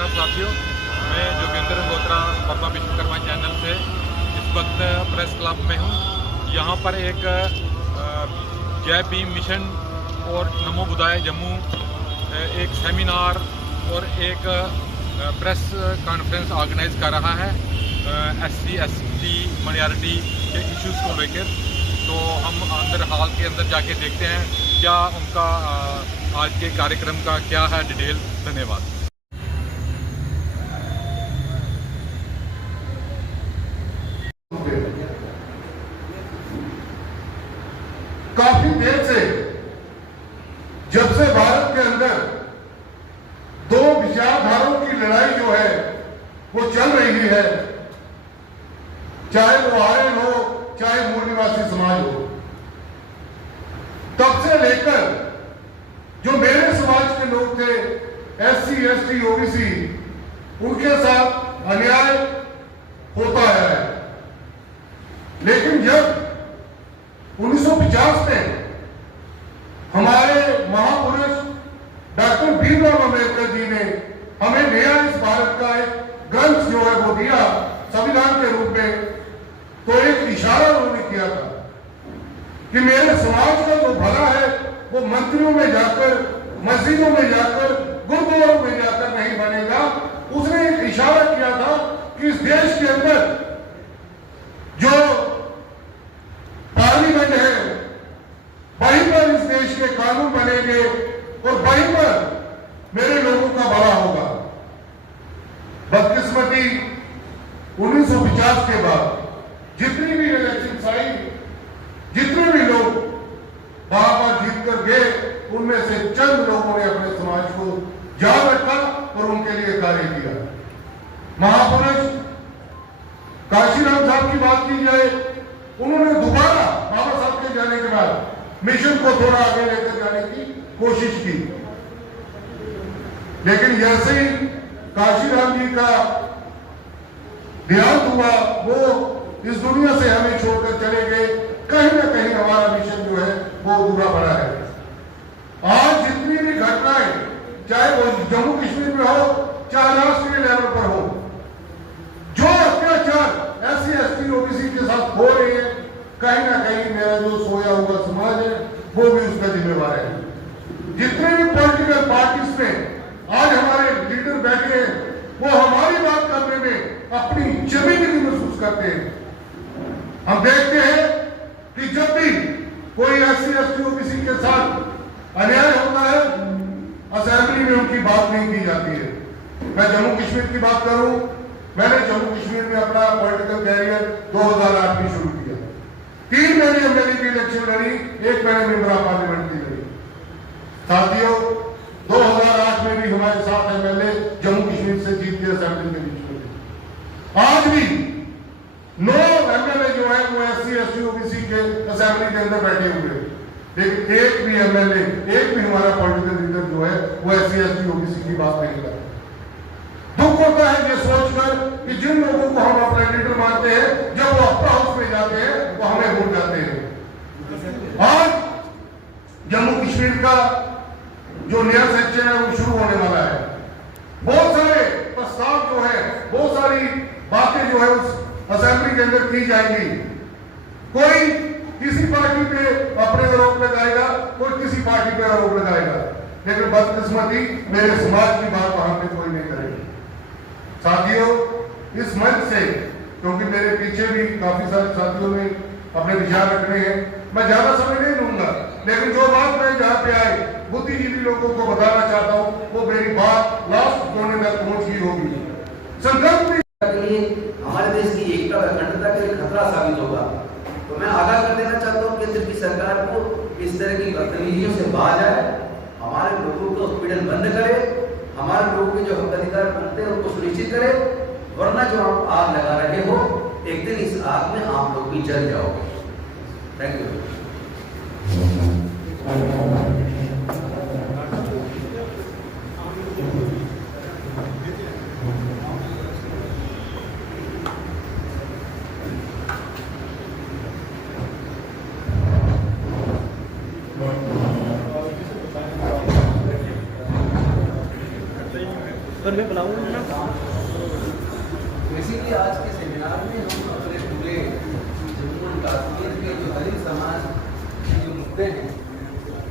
नमस्कार साथियों, मैं जोगेंद्र गंगोत्रा वर्मा विश्वकर्मा चैनल से इस वक्त प्रेस क्लब में हूँ। यहाँ पर एक जय भीम मिशन और नमो बुद्धाय जम्मू एक सेमिनार और एक प्रेस कॉन्फ्रेंस ऑर्गेनाइज कर रहा है SC ST माइनॉरिटी के इश्यूज़ को लेकर। तो हम अंदर हॉल के अंदर जाके देखते हैं क्या उनका आज के कार्यक्रम का क्या है डिटेल। धन्यवाद। काफी देर से जब से भारत के अंदर दो विचारधाराओं की लड़ाई जो है वो चल रही है, चाहे वो आर्यन हो चाहे मूल निवासी समाज हो, तब से लेकर जो मेरे समाज के लोग थे SC ST OBC, उनके साथ अन्याय होता है। लेकिन जब 1950 में हमारे महापुरुष डॉक्टर भीमराव अम्बेडकर जी ने हमें नया इस भारत का एक ग्रंथ जो है वो दिया संविधान के रूप में, तो एक इशारा उन्होंने किया था कि मेरे समाज का जो भला है वो मंदिरों में जाकर, मस्जिदों में जाकर, गुरुद्वारों में जाकर नहीं बनेगा। उसने एक इशारा किया था कि इस देश के अंदर जो पार्लियामेंट है वहीं पर इस देश के कानून बनेंगे और वहीं पर मेरे लोगों का भला होगा। बदकिस्मती 1950 के बाद जितनी भी इलेक्शन आई, जितने भी लोग वहां पर जीत कर गए, उनमें से चंद लोगों ने अपने समाज को जान रखा और उनके लिए कार्य किया। महापुरुष काशीराम साहब की बात की जाए, उन्होंने दोबारा बाबा साहब के जाने के बाद मिशन को थोड़ा आगे लेकर जाने की कोशिश की, लेकिन जैसे ही काशीराम जी का देहांत हुआ, वो इस दुनिया से हमें छोड़कर चले गए। कहीं ना कहीं हमारा मिशन जो है वो अधूरा पड़ा है। आज जितनी भी घटनाएं, चाहे वो जम्मू कश्मीर में हो चाहे राष्ट्रीय लेवल पर हो, जो अत्याचार SC ST OBC के साथ हो रहे हैं, कहीं ना कहीं मेरा जो सोया हुआ समाज है वो भी उसका जिम्मेवार है। जितने भी पॉलिटिकल पार्टीज में आज हमारे लीडर बैठे हैं, वो हमारी बात करने में अपनी जमीनी महसूस करते हैं। हम देखते हैं कि जब भी कोई SC ST OBC के साथ अन्याय होता है, असेंबली में उनकी बात नहीं की जाती है। मैं जम्मू कश्मीर की बात करूं, मैंने जम्मू कश्मीर में अपना पॉलिटिकल कैरियर 2008 में शुरू किया। 3 महीने MLA की इलेक्शन लड़ी, 1 महीने मेंबर ऑफ पार्लियामेंट की लड़ी। साथियों, 2008 में भी हमारे साथ MLA जम्मू कश्मीर से जीत के असेंबली के बीच में। आज भी 9 MLA जो है वो SC ST OBC के असेंबली के अंदर बैठे हुए हैं, लेकिन एक भी MLA, एक भी हमारा पॉलिटिकल लीडर जो है वो SC ST OBC की बात नहीं करता। दुख होता है ये सोचकर कि जिन लोगों को हम अपने लीडर मानते हैं, जब वो अपना हाउस में जाते हैं तो हमें भूल जाते हैं। आज जम्मू कश्मीर का जो नया सेक्शन है वो शुरू होने वाला है। बहुत सारे प्रस्ताव जो है, बहुत सारी बातें जो है उस असेंबली के अंदर की जाएंगी। कोई किसी पार्टी पे अपने आरोप लगाएगा, कोई किसी पार्टी पे आरोप लगाएगा, लेकिन बदकिस्मती मेरे समाज की बात वहां पे कोई नहीं करेगा। साथियों, इस मंच से, क्योंकि मेरे पीछे भी काफी सारे साथियों ने अपने विचार रखने हैं, मैं ज्यादा समय नहीं लूंगा, लेकिन जो बात मैं जहां पे आए बुद्धिजीवी लोगों को बताना चाहता हूं, वो मेरी बात लास्ट कोने तक पहुंच गई होगी। संकल्प हमारे देश की एकता व अखंडता के लिए खतरा साबित होगा। तो मैं आगाह कर देना चाहता हूँ केंद्र की सरकार को इस तरह की बदतमीजियों से बाज आए, हमारे लोगों को उत्पीड़न बंद करे, हमारे लोगों के जो हक अधिकार बनते हैं उनको सुनिश्चित करे, वरना जो आप आग लगा रहे हो, एक दिन इस आग में आप लोग भी जल जाओगे। Thank you. घर में बुलाऊँ ना। इसीलिए आज के सेमिनार में हम अपने पूरे जम्मू और कश्मीर के जो दलित समाज के जो मुद्दे हैं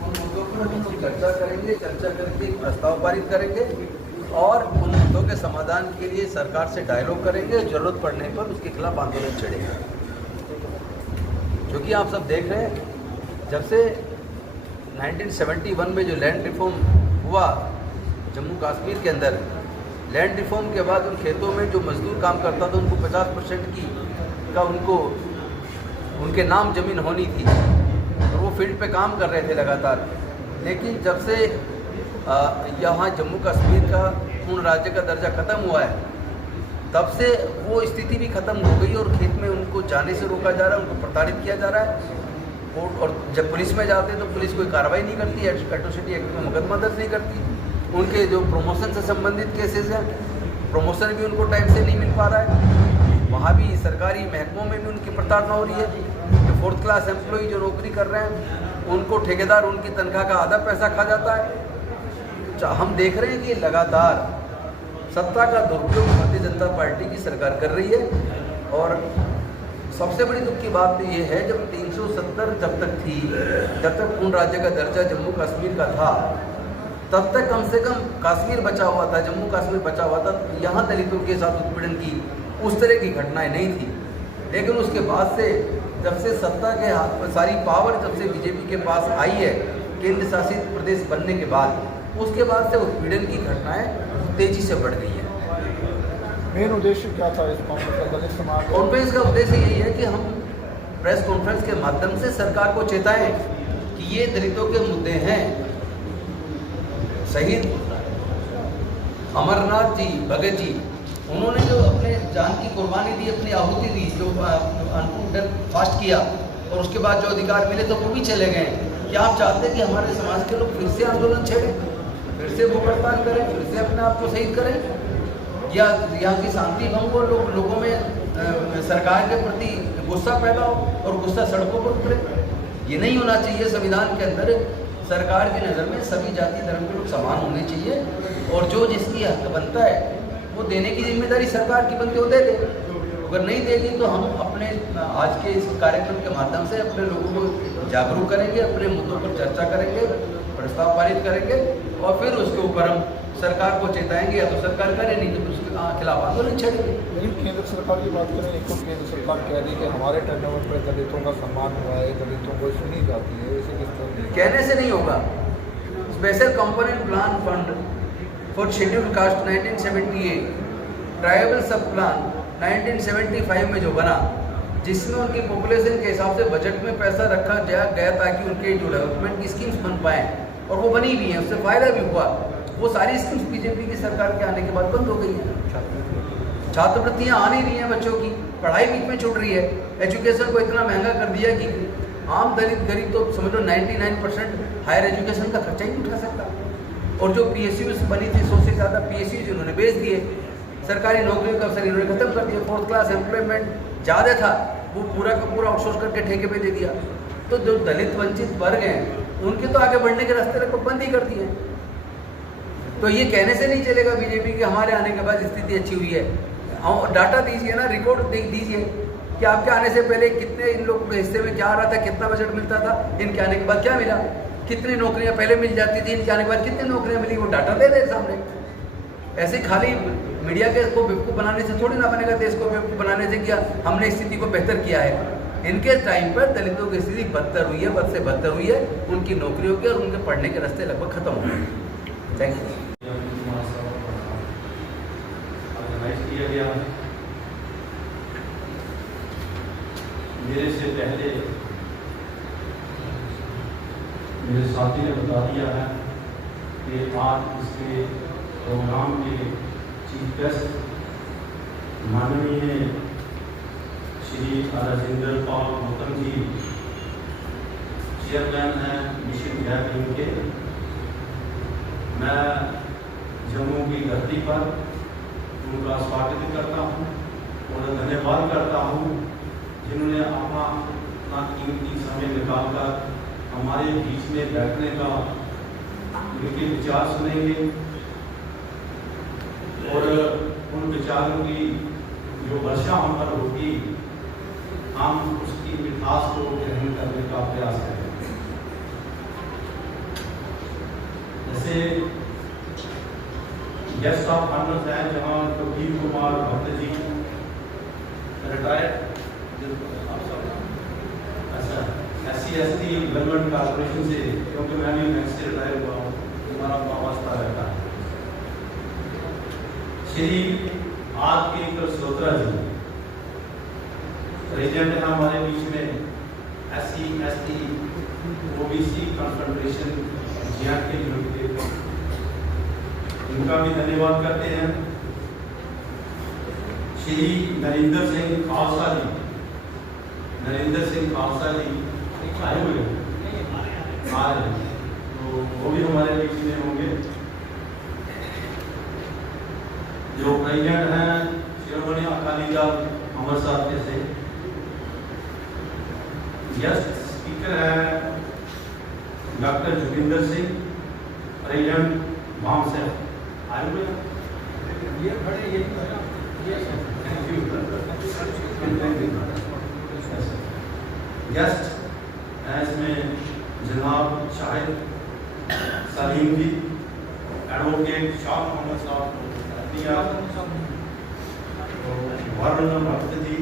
उन मुद्दों पर हम लोग चर्चा करेंगे, चर्चा करके एक प्रस्ताव पारित करेंगे और उन मुद्दों के समाधान के लिए सरकार से डायलॉग करेंगे। जरूरत पड़ने पर उसके खिलाफ आंदोलन छेड़ेंगे। क्योंकि आप सब देख रहे हैं, जब से 1971 में जो लैंड रिफॉर्म हुआ जम्मू कश्मीर के अंदर, लैंड रिफॉर्म के बाद उन खेतों में जो मजदूर काम करता था उनको 50% का उनके नाम ज़मीन होनी थी और वो फील्ड पे काम कर रहे थे लगातार। लेकिन जब से यहाँ जम्मू कश्मीर का पूर्ण राज्य का दर्जा ख़त्म हुआ है, तब से वो स्थिति भी ख़त्म हो गई और खेत में उनको जाने से रोका जा रहा है, उनको प्रताड़ित किया जा रहा है। और जब पुलिस में जाते हैं तो पुलिस कोई कार्रवाई नहीं करती, एट्रोसिटी एक्ट में मुकदमा दर्ज नहीं करती। उनके जो प्रमोशन से संबंधित केसेस हैं, प्रमोशन भी उनको टाइम से नहीं मिल पा रहा है। वहाँ भी सरकारी महकमों में भी उनकी प्रताड़ना हो रही है। जो 4th क्लास एम्प्लॉई जो नौकरी कर रहे हैं उनको ठेकेदार उनकी तनख्वाह का आधा पैसा खा जाता है। हम देख रहे हैं कि लगातार सत्ता का दुरुपयोग भारतीय जनता पार्टी की सरकार कर रही है। और सबसे बड़ी दुख की बात तो ये है, जब 370 जब तक थी, जब तक पूर्ण राज्य का दर्जा जम्मू कश्मीर का था, तब तक कम से कम कश्मीर बचा हुआ था, जम्मू कश्मीर बचा हुआ था। यहाँ दलितों के साथ उत्पीड़न की उस तरह की घटनाएं नहीं थी। लेकिन उसके बाद से जब से सत्ता के हाथ में सारी पावर जब से बीजेपी के पास आई है, केंद्र शासित प्रदेश बनने के बाद, उसके बाद से उत्पीड़न की घटनाएं तेजी से बढ़ गई है। मेन उद्देश्य क्या था इस कॉन्फ्रेंस का? दलित समाज कॉन्फ्रेंस का उद्देश्य यही है कि हम प्रेस कॉन्फ्रेंस के माध्यम से सरकार को चेताएं कि ये दलितों के मुद्दे हैं। शहीद अमरनाथ जी, भगत जी, उन्होंने जो अपने जान की कुर्बानी दी, अपनी आहुति दी, जो फास्ट किया और उसके बाद जो अधिकार मिले तो वो भी चले गए। क्या आप चाहते हैं कि हमारे समाज के लोग फिर से आंदोलन छेड़ें, फिर से भूख हड़ताल करें, फिर से अपने आप को शहीद करें, या यहाँ की शांति भंग हो, लोगों में सरकार के प्रति गुस्सा पैदा हो और गुस्सा सड़कों पर उतरे? ये नहीं होना चाहिए। संविधान के अंदर सरकार की नज़र में सभी जाति धर्म के लोग समान होने चाहिए और जो जिसकी हक बनता है वो देने की जिम्मेदारी सरकार की बनती है, वो दे दे। अगर नहीं देगी तो हम अपने आज के इस कार्यक्रम के माध्यम से अपने लोगों को जागरूक करेंगे, अपने मुद्दों पर चर्चा करेंगे, प्रस्ताव पारित करेंगे और फिर उसके ऊपर हम सरकार को चेताएंगे, या तो सरकार करे, नहीं तो उसके खिलाफ आंदोलन छेड़ेंगे। लेकिन केंद्र सरकार की बात करें, एक तो केंद्र सरकार कह रही है कि हमारे टर्नओवर पर दलितों का सम्मान हुआ है, दलितों को सुनी जाती है। ऐसे किस तरह कहने से नहीं होगा। Special component plan fund for scheduled caste 1978, tribal सब प्लान 1975 में जो बना, जिसमें उनकी पॉपुलेशन के हिसाब से बजट में पैसा रखा गया ताकि उनके जो डेवलपमेंट की स्कीम्स बन पाएँ, और वो बनी भी हैं, उससे फ़ायदा भी हुआ। वो सारी स्कीम्स बीजेपी की सरकार के आने के बाद बंद हो गई हैं। छात्रवृत्तियाँ आ नहीं रही हैं, बच्चों की पढ़ाई बीच में छूट रही है। एजुकेशन को इतना महंगा कर दिया कि आम दलित गरीब तो समझ लो 99% हायर एजुकेशन का खर्चा ही नहीं उठा सकता। और जो PSUs बनी थी 100 से ज़्यादा PSUs इन्होंने बेच दिए, सरकारी नौकरियों का अवसर इन्होंने खत्म कर दिया। 4th क्लास एम्प्लॉयमेंट ज़्यादा था, वो पूरा का पूरा आउटसोर्स करके ठेके पे दे दिया। तो जो दलित वंचित वर्ग हैं उनके तो आगे बढ़ने के रास्ते लगभग बंद ही कर दिए। तो ये कहने से नहीं चलेगा बीजेपी के हमारे आने के बाद स्थिति अच्छी हुई है। और डाटा दीजिए ना, रिकॉर्ड दीजिए कि आपके आने से पहले कितने इन लोगों के हिस्से में क्या आ रहा था, कितना बजट मिलता था, इनके आने के बाद क्या मिला, कितनी नौकरियां पहले मिल जाती थी, इनके आने के बाद कितनी नौकरियां मिली, वो डाटा दे दे सामने। ऐसे खाली मीडिया के को बेवकूफ़ बनाने से थोड़ी ना बनेगा, देश को बेवकूफ़ बनाने से क्या हमने स्थिति को बेहतर किया है। इनके टाइम पर दलितों की स्थिति बदतर हुई है, बद से बदतर हुई है। उनकी नौकरियों के और उनके पढ़ने के रास्ते लगभग खत्म हो गए। Thank you. किया गया है। मेरे से पहले मेरे साथी ने बता दिया है कि आज इसके प्रोग्राम के चीफ गेस्ट माननीय श्री राजेंद्र पाल गौतम जी चेयरमैन हैं मिशन गैप टीम के। मैं जम्मू की धरती पर उनका स्वागत करता हूँ और धन्यवाद करता हूँ जिन्होंने अपना कीमती समय निकालकर हमारे बीच में बैठने का उनके विचार सुनेंगे। और उन विचारों की जो वर्षा हम पर होगी, हम उसकी मिठास को ग्रहण करने का प्रयास करें। जैसे गेस्ट ऑफ ऑनर्स है जहाँ Kabir Kumar Bhatt ji retired SC/ST development corporation से, क्योंकि मैं भी बैंक से रिटायर हुआ हूँ, हमारा वास्ता रहता है। श्री R.K. कलसोत्रा जी प्रेसिडेंट है हमारे बीच में, SC/ST OBC कॉन्फेडरेशन के लिमिटेड, इनका भी धन्यवाद करते हैं। श्री नरेंद्र सिंह खालसा जी, नरेंद्र सिंह खालसा जी आए हुए आ रहे हैं, तो वो भी हमारे बीच में होंगे। जो प्रेसिडेंट हैं शिरोमणि अकाली दल अमृतसर के से, गेस्ट स्पीकर है डॉक्टर जोगिंदर सिंह, प्रेसिडेंट भाम से आए हुए हैं। ये खड़े ये थैंक यू गेस्ट हैं इसमें जनाब शाहिद सलीम जी, एडवोकेट शाह मोहम्मद साहब, वरुण भट्ट जी,